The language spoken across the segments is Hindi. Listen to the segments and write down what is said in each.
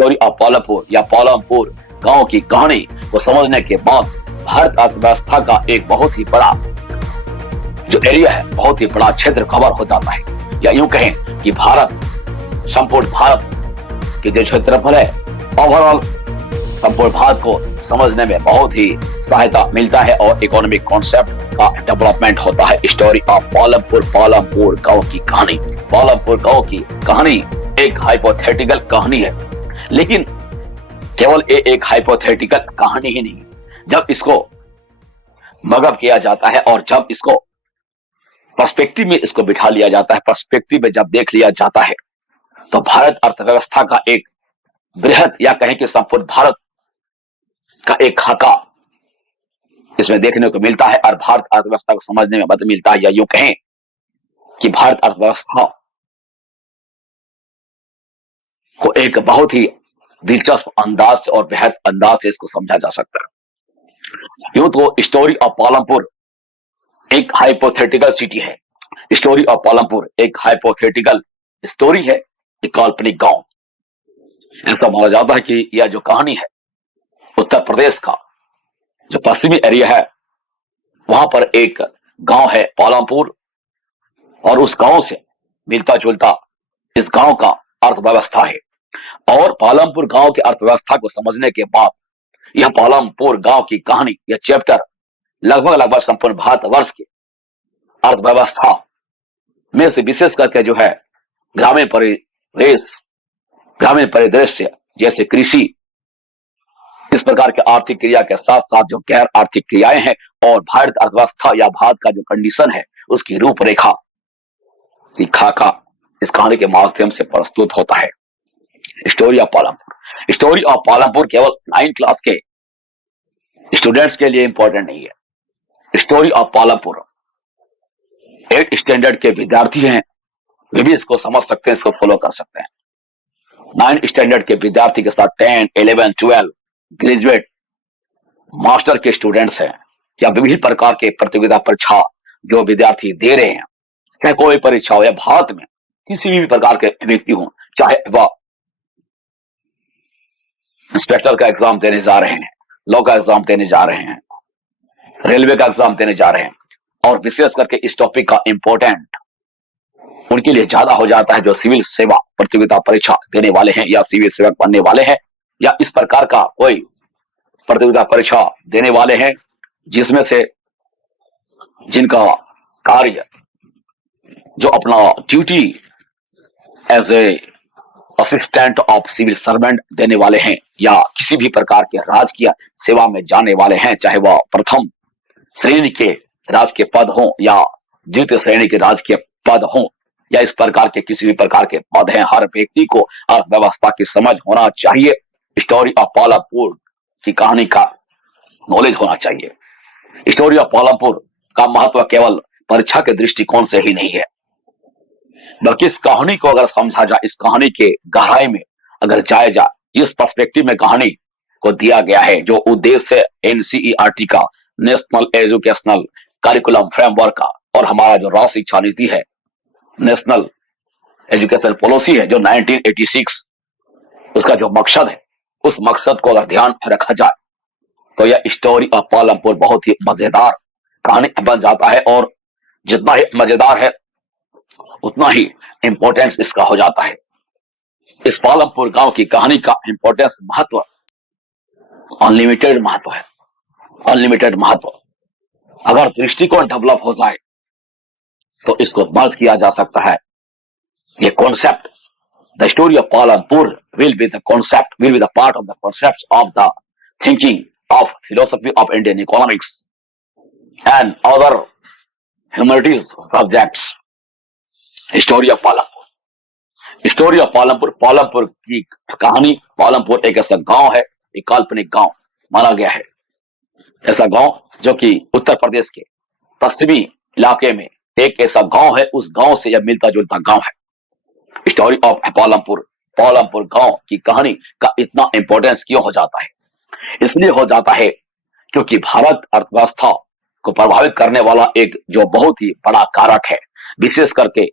स्टोरी ऑफ पालमपुर या पालमपुर गांव की कहानी को समझने के बाद भारत अर्थव्यवस्था का एक बहुत ही बड़ा जो एरिया है, बहुत ही बड़ा क्षेत्र कवर हो जाता है। या यूं कहें कि भारत, संपूर्ण भारत के जो क्षेत्रफल है, ओवरऑल संपूर्ण भारत को समझने में बहुत ही सहायता मिलता है और इकोनॉमिक कॉन्सेप्ट का डेवलपमेंट होता है। स्टोरी ऑफ पालमपुर, पालमपुर गांव की कहानी। पालमपुर गांव की कहानी एक हाइपोथेटिकल कहानी है, लेकिन केवल ये एक हाइपोथेटिकल कहानी ही नहीं। जब इसको मगअप किया जाता है और जब इसको पर्सपेक्टिव में इसको बिठा लिया जाता है, पर्सपेक्टिव में जब देख लिया जाता है, तो भारत अर्थव्यवस्था का एक बृहद या कहें कि संपूर्ण भारत का एक खाका इसमें देखने को मिलता है और भारत अर्थव्यवस्था को समझने में मदद मिलता है। या यूं कहें कि भारत अर्थव्यवस्था को एक बहुत ही दिलचस्प अंदाज से और बेहद अंदाज से इसको समझा जा सकता है। यूं तो स्टोरी ऑफ पालमपुर एक हाइपोथेटिकल सिटी है। स्टोरी ऑफ पालमपुर एक हाइपोथेटिकल स्टोरी है, एक काल्पनिक गांव। ऐसा माना जाता है कि यह जो कहानी है उत्तर प्रदेश का जो पश्चिमी एरिया है, वहां पर एक गांव है पालमपुर, और उस गांव से मिलता जुलता इस गांव का अर्थव्यवस्था है। और पालमपुर गांव की अर्थव्यवस्था को समझने के बाद यह पालमपुर गांव की कहानी, यह चैप्टर लगभग संपूर्ण भारतवर्ष की अर्थव्यवस्था में से विशेष करके जो है ग्रामीण परिवेश, ग्रामीण परिदृश्य जैसे कृषि, इस प्रकार के आर्थिक क्रिया के साथ साथ जो गैर आर्थिक क्रियाएं हैं और भारत अर्थव्यवस्था या भारत का जो कंडीशन है उसकी रूपरेखा की खाका इस कहानी के माध्यम से प्रस्तुत होता है। Story of Palampur. Story of Palampur केवल 9th क्लास के स्टूडेंट्स के लिए इंपॉर्टेंट नहीं है। Story of Palampur 8th standard के विद्यार्थी हैं, वे भी इसको समझ सकते हैं, इसको फॉलो कर सकते हैं। 9th स्टैंडर्ड के विद्यार्थी के साथ 10, 11, 12 ग्रेजुएट, मास्टर के स्टूडेंट्स हैं या विभिन्न प्रकार के प्रतियोगिता परीक्षा जो विद्यार्थी दे रहे हैं, चाहे कोई परीक्षा हो या भारत में किसी भी प्रकार के व्यक्ति हो, चाहे वह इंस्पेक्टर का एग्जाम देने जा रहे हैं, लॉ का एग्जाम देने जा रहे हैं, रेलवे का एग्जाम देने जा रहे हैं, और विशेष करके इस टॉपिक का इंपॉर्टेंट उनके लिए ज्यादा हो जाता है जो सिविल सेवा प्रतियोगिता परीक्षा देने वाले हैं या सिविल सेवक बनने वाले हैं या इस प्रकार का कोई प्रतियोगिता परीक्षा देने वाले हैं जिसमें से जिनका कार्य जो अपना duty as a assistant of civil servant देने वाले हैं या किसी भी प्रकार के राजकीय सेवा में जाने वाले हैं, चाहे वह प्रथम श्रेणी के राजकीय पद हो या द्वितीय श्रेणी के राजकीय पद हो या इस प्रकार के किसी भी प्रकार के पद हैं, हर व्यक्ति को अर्थव्यवस्था की समझ होना चाहिए। स्टोरी ऑफ पालमपुर की कहानी का नॉलेज होना चाहिए। स्टोरी ऑफ पालमपुर का महत्व केवल परीक्षा के दृष्टिकोण से ही नहीं है, बल्कि इस कहानी को अगर समझा जाए, इस कहानी के गहराई में अगर जाया जाए, जिस पर्सपेक्टिव में कहानी को दिया गया है, जो उद्देश्य एनसीईआरटी का, नेशनल एजुकेशनल करिकुलम फ्रेमवर्क का, और हमारा जो राष्ट्रीय शिक्षा नीति है, नेशनल एजुकेशन पॉलिसी है जो 1986, उसका जो मकसद है, उस मकसद को अगर ध्यान में रखा जाए तो यह स्टोरी ऑफ पालमपुर बहुत ही मजेदार कहानी बन जाता है। और जितना ही मजेदार है उतना ही इंपॉर्टेंस इसका हो जाता है। इस पालमपुर गांव की कहानी का इंपॉर्टेंस, महत्व अनलिमिटेड महत्व है, अनलिमिटेड महत्व। अगर दृष्टिकोण डेवलप हो जाए तो इसको मर्ज किया जा सकता है। ये concept, the story of Palampur will be the concept, will be the part of the concepts of the thinking of philosophy of Indian economics and other humanities subjects. Story of Palampur. Story of Palampur, Palampur की कहानी। पालमपुर एक ऐसा गांव है, एक काल्पनिक गांव माना गया है, ऐसा गांव जो कि उत्तर प्रदेश के पश्चिमी इलाके में एक ऐसा गांव है, उस गांव से यह मिलता जुलता गांव है। स्टोरी ऑफ पालमपुर, पालमपुर गांव की कहानी का इतना इंपॉर्टेंस क्यों हो जाता है? इसलिए हो जाता है क्योंकि भारत अर्थव्यवस्था को प्रभावित करने वाला एक जो बहुत ही बड़ा कारक है, विशेष करके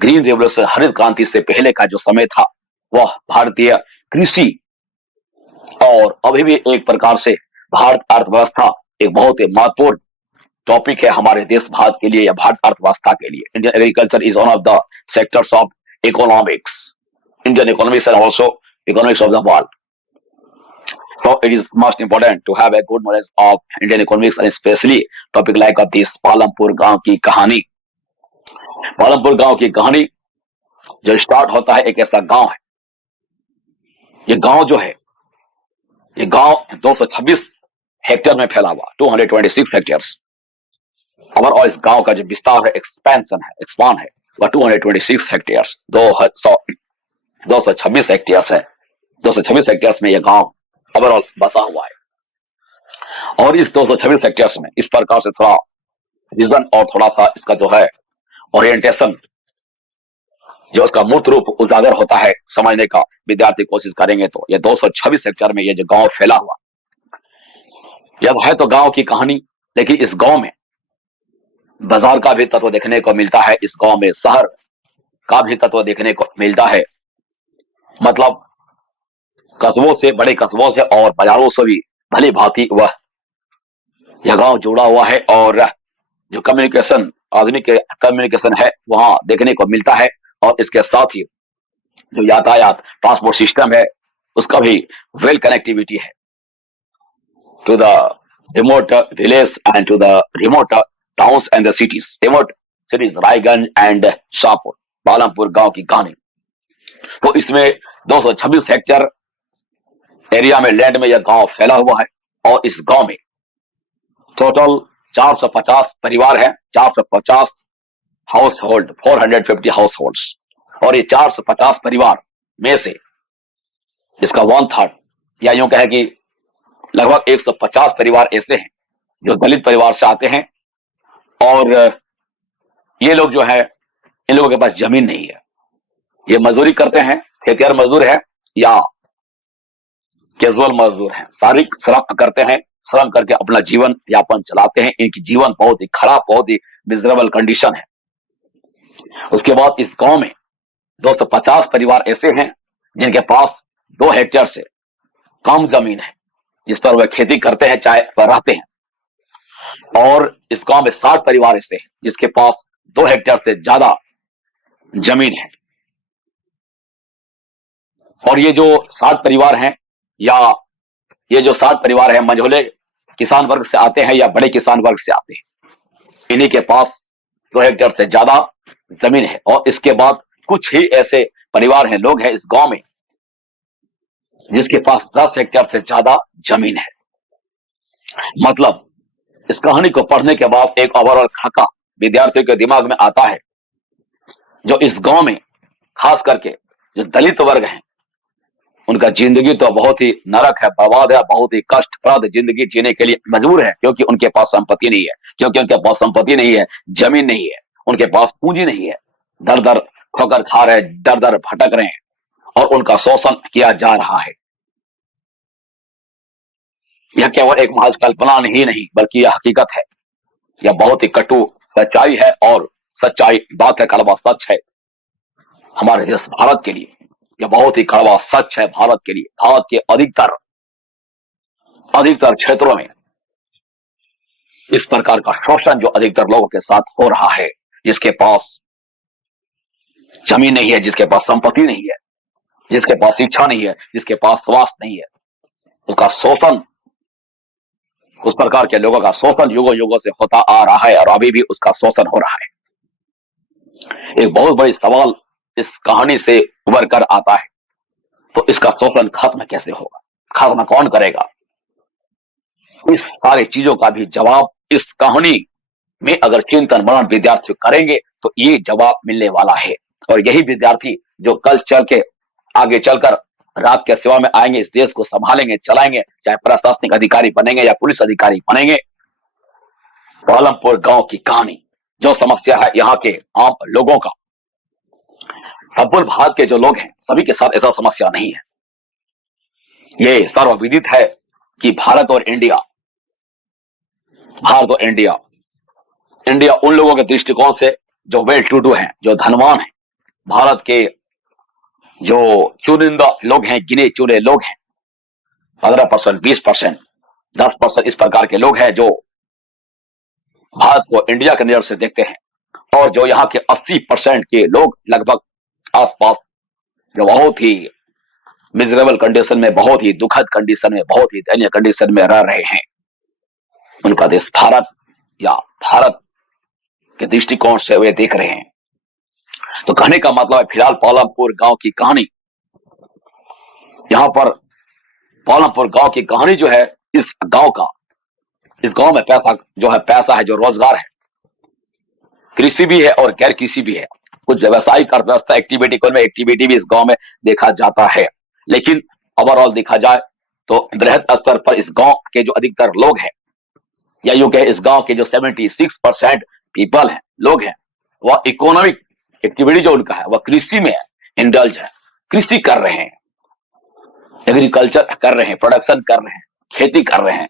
ग्रीन रेवोल्यूशन, हरित क्रांति से पहले का जो समय था, वह भारतीय कृषि और अभी भी एक प्रकार से भारत अर्थव्यवस्था एक बहुत ही महत्वपूर्ण टॉपिक है हमारे देश भारत के लिए या भारत अर्थव्यवस्था के लिए. Indian agriculture is one of the sectors of economics. Indian economics and also economics of the world. So it is most important to have a good knowledge of Indian economics and especially topic like of this Palampur गांव की कहानी. पालमपुर गांव की कहानी जो स्टार्ट होता है, एक ऐसा गांव है. ये गांव जो है, ये गांव 226 हेक्टेयर में फैला हुआ, 226 हेक्टेयर्स. और इस गांव का जो विस्तार है, एक्सपेंशन है, एक्सपांड है, वह 226 हेक्टेयर्स, 226 हेक्टेयर्स है. 226 हेक्टेयर्स में यह गांव ओवरऑल बसा हुआ है. और इस 226 हेक्टेयर्स में इस प्रकार से थोड़ा विजन और थोड़ा सा इसका जो है ओरिएंटेशन, जो उसका मूर्त रूप उजागर होता है समझने का विद्यार्थी कोशिश करेंगे तो यह 226 हेक्टेयर में यह जो गांव फैला हुआ, यह है तो गांव की कहानी. लेकिन इस गांव में बाजार का भी तत्व देखने को मिलता है. इस गांव में शहर का भी तत्व देखने को मिलता है. मतलब कस्बों से, बड़े कस्बों से और बाजारों से भी भली भांति वह यह गांव जुड़ा हुआ है. और जो कम्युनिकेशन, आधुनिक कम्युनिकेशन है वहां देखने को मिलता है. और इसके साथ ही जो यातायात, ट्रांसपोर्ट सिस्टम है, उसका भी वेल कनेक्टिविटी है to the remote village and to the remote towns and the cities. Remote cities Raiganj and Shahpur. Palampur गांव की कहानी. तो इसमें 226 हेक्टेयर एरिया में, लैंड में यह गांव फैला हुआ है. और इस गांव में टोटल 450 परिवार हैं, 450 हाउस होल्ड, 450 हाउस होल्ड्स. और ये 450 परिवार में से इसका 1/3 या यूं कहे कि लगभग 150 परिवार ऐसे हैं जो दलित परिवार से आते हैं. और ये लोग जो है, इन लोगों के पास जमीन नहीं है. ये मजदूरी करते हैं, खेतिहर मजदूर है या कैजुअल मजदूर हैं. शारीरिक श्रम करते हैं, श्रम करके अपना जीवन यापन चलाते हैं. इनकी जीवन बहुत ही खराब, बहुत ही मिजरेबल कंडीशन है. उसके बाद इस गांव में 250 परिवार ऐसे हैं जिनके पास 2 हेक्टेयर से कम जमीन है, जिस पर वह खेती करते हैं, चाहे वह रहते हैं. और इस गांव में 60 परिवार ऐसे हैं जिसके पास 2 हेक्टेयर से ज्यादा जमीन है. और ये जो 60 परिवार हैं, या ये जो 60 परिवार हैं, मंझोले किसान वर्ग से आते हैं या बड़े किसान वर्ग से आते हैं. इन्हीं के पास 2 हेक्टेयर से ज्यादा जमीन है. और इसके बाद कुछ ही ऐसे परिवार हैं, लोग हैं इस गांव में जिसके पास 10 हेक्टेयर से ज्यादा जमीन है. मतलब इस कहानी को पढ़ने के बाद एक ओवरऑल खाका विद्यार्थियों के दिमाग में आता है. जो इस गांव में खास करके जो दलित वर्ग हैं, उनका जिंदगी तो बहुत ही नरक है, बर्बाद है, बहुत ही कष्टप्रद जिंदगी जीने के लिए मजबूर है. क्योंकि उनके पास संपत्ति नहीं है, क्योंकि उनके पास संपत्ति नहीं है, जमीन नहीं है, उनके पास पूंजी नहीं है. दर दर ठोकर खा रहे, दर दर भटक रहे हैं और उनका शोषण किया जा रहा है. यह केवल एक महज कल्पना ही नहीं बल्कि यह हकीकत है. यह बहुत ही कटु सच्चाई है और सच्चाई बात है, कड़वा सच है हमारे देश भारत के लिए. यह बहुत ही कड़वा सच है भारत के लिए. भारत के अधिकतर क्षेत्रों में इस प्रकार का शोषण जो अधिकतर लोगों के साथ हो रहा है, जिसके पास जमीन नहीं है, जिसके पास संपत्ति नहीं है, जिसके पास शिक्षा नहीं है, जिसके पास स्वास्थ्य नहीं है, उसका शोषण, उस प्रकार के लोगों का शोषण युगों युगों से होता आ रहा है और अभी भी उसका शोषण हो रहा है. एक बहुत बड़ी सवाल इस कहानी से उभर कर आता है, तो इसका शोषण खत्म कैसे होगा, खत्म कौन करेगा? इस सारी चीजों का भी जवाब इस कहानी में अगर चिंतन मनन विद्यार्थी करेंगे तो ये जवाब मिलने वाला है. और यही विद्यार्थी जो कल चल के आगे चलकर रात के सेवा में आएंगे, इस देश को संभालेंगे, चलाएंगे, चाहे प्रशासनिक अधिकारी बनेंगे या पुलिस अधिकारी बनेंगे. पालमपुर गांव की कहानी, जो समस्या है यहाँ के आम लोगों का, संपूर्ण भारत के जो लोग हैं सभी के साथ ऐसा समस्या नहीं है. ये सर्वविदित है कि भारत और इंडिया उन लोगों के दृष्टिकोण से जो वेल टू डू हैं, जो धनवान हैं, भारत के जो चुनिंदा लोग हैं, गिने चुने लोग हैं, 15%, 20%, 10% इस प्रकार के लोग हैं जो भारत को इंडिया के नजर से देखते हैं, और जो यहाँ के 80% के लोग लगभग आसपास जो बहुत ही मिजरेबल कंडीशन में, बहुत ही दुखद कंडीशन में, बहुत ही दयनीय कंडीशन में रह रहे हैं, उनका देश भारत या भारत के दृष्टिकोण से वे देख रहे हैं। तो कहने का मतलब है, फिलहाल पालमपुर गांव की कहानी, यहां पर पालमपुर गांव की कहानी जो है, इस गांव में पैसा जो है, पैसा है, जो रोजगार है, कृषि भी है और गैर कृषि भी है। कुछ व्यवसायिक अर्थव्यवस्था एक्टिविटी भी इस गांव में देखा जाता है। लेकिन ओवरऑल देखा जाए तो बृहद स्तर पर इस गांव के जो अधिकतर लोग हैं, या यूं कहे इस गांव के जो 76% पीपल हैं, लोग हैं, वह इकोनॉमिक एक्टिविटी जो उनका है वह कृषि में इंडल्ज है, कृषि कर रहे हैं, एग्रीकल्चर कर रहे हैं, प्रोडक्शन कर रहे हैं, खेती कर रहे हैं।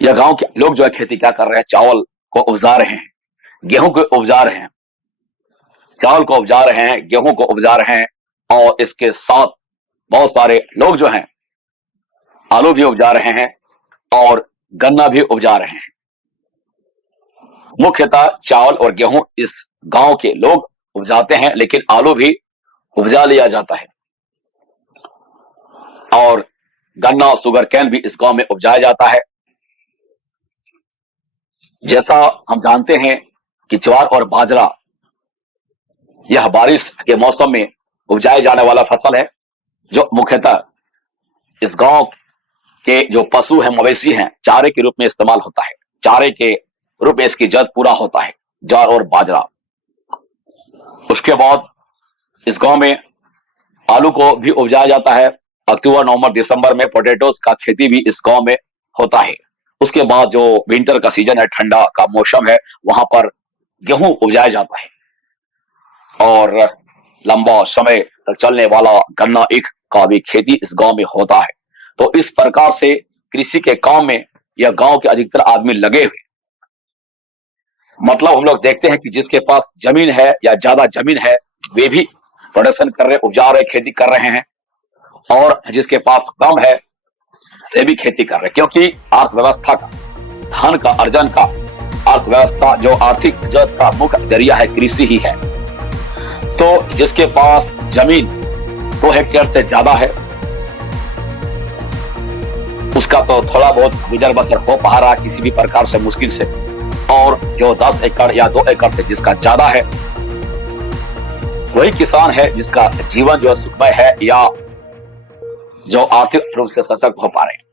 यह गांव के लोग जो है खेती क्या कर रहे हैं, चावल को उपजा रहे हैं, गेहूं को उपजा रहे हैं, चावल को उपजा रहे हैं, गेहूं को उपजा रहे हैं, और इसके साथ बहुत सारे लोग जो हैं आलू भी उपजा रहे हैं और गन्ना भी उपजा रहे हैं। मुख्यतः चावल और गेहूं इस गांव के लोग उपजाते हैं, लेकिन आलू भी उपजा लिया जाता है, और गन्ना, शुगर कैन भी इस गांव में उपजाया जाता है। जैसा हम जानते हैं कि ज्वार और बाजरा यह बारिश के मौसम में उपजाए जाने वाला फसल है, जो मुख्यतः इस गांव के जो पशु हैं, मवेशी हैं, चारे के रूप में इस्तेमाल होता है। चारे के रूप में इसकी जड़ पूरा होता है, ज्वार और बाजरा। उसके बाद इस गांव में आलू को भी उपजाया जाता है। अक्टूबर, नवंबर, दिसंबर में पोटैटोज का खेती भी इस गांव में होता है। उसके बाद जो विंटर का सीजन है, ठंडा का मौसम है, वहां पर गेहूं उपजाया जाता है, और लंबा समय तक चलने वाला गन्ना ईख का भी खेती इस गांव में होता है। तो इस प्रकार से कृषि के काम में यह गांव के अधिकतर आदमी लगे हुए। मतलब हम लोग देखते हैं कि जिसके पास जमीन है या ज्यादा जमीन है, वे भी प्रोडक्शन कर रहे, उपजा रहे, खेती कर रहे हैं, और जिसके पास कम है वे भी खेती कर रहे, क्योंकि अर्थव्यवस्था का, धन का, अर्जन का, अर्थव्यवस्था जो आर्थिक जगत का मुख्य जरिया है, कृषि ही है। तो जिसके पास जमीन 2 हेक्टेयर से ज्यादा है, उसका तो थोड़ा बहुत गुजर बसर हो पा रहा है किसी भी प्रकार से, मुश्किल से, और जो 10 एकड़ या 2 एकड़ से जिसका ज्यादा है, वही किसान है जिसका जीवन जो सुखमय है, या जो आर्थिक रूप से सशक्त हो पा रहे हैं।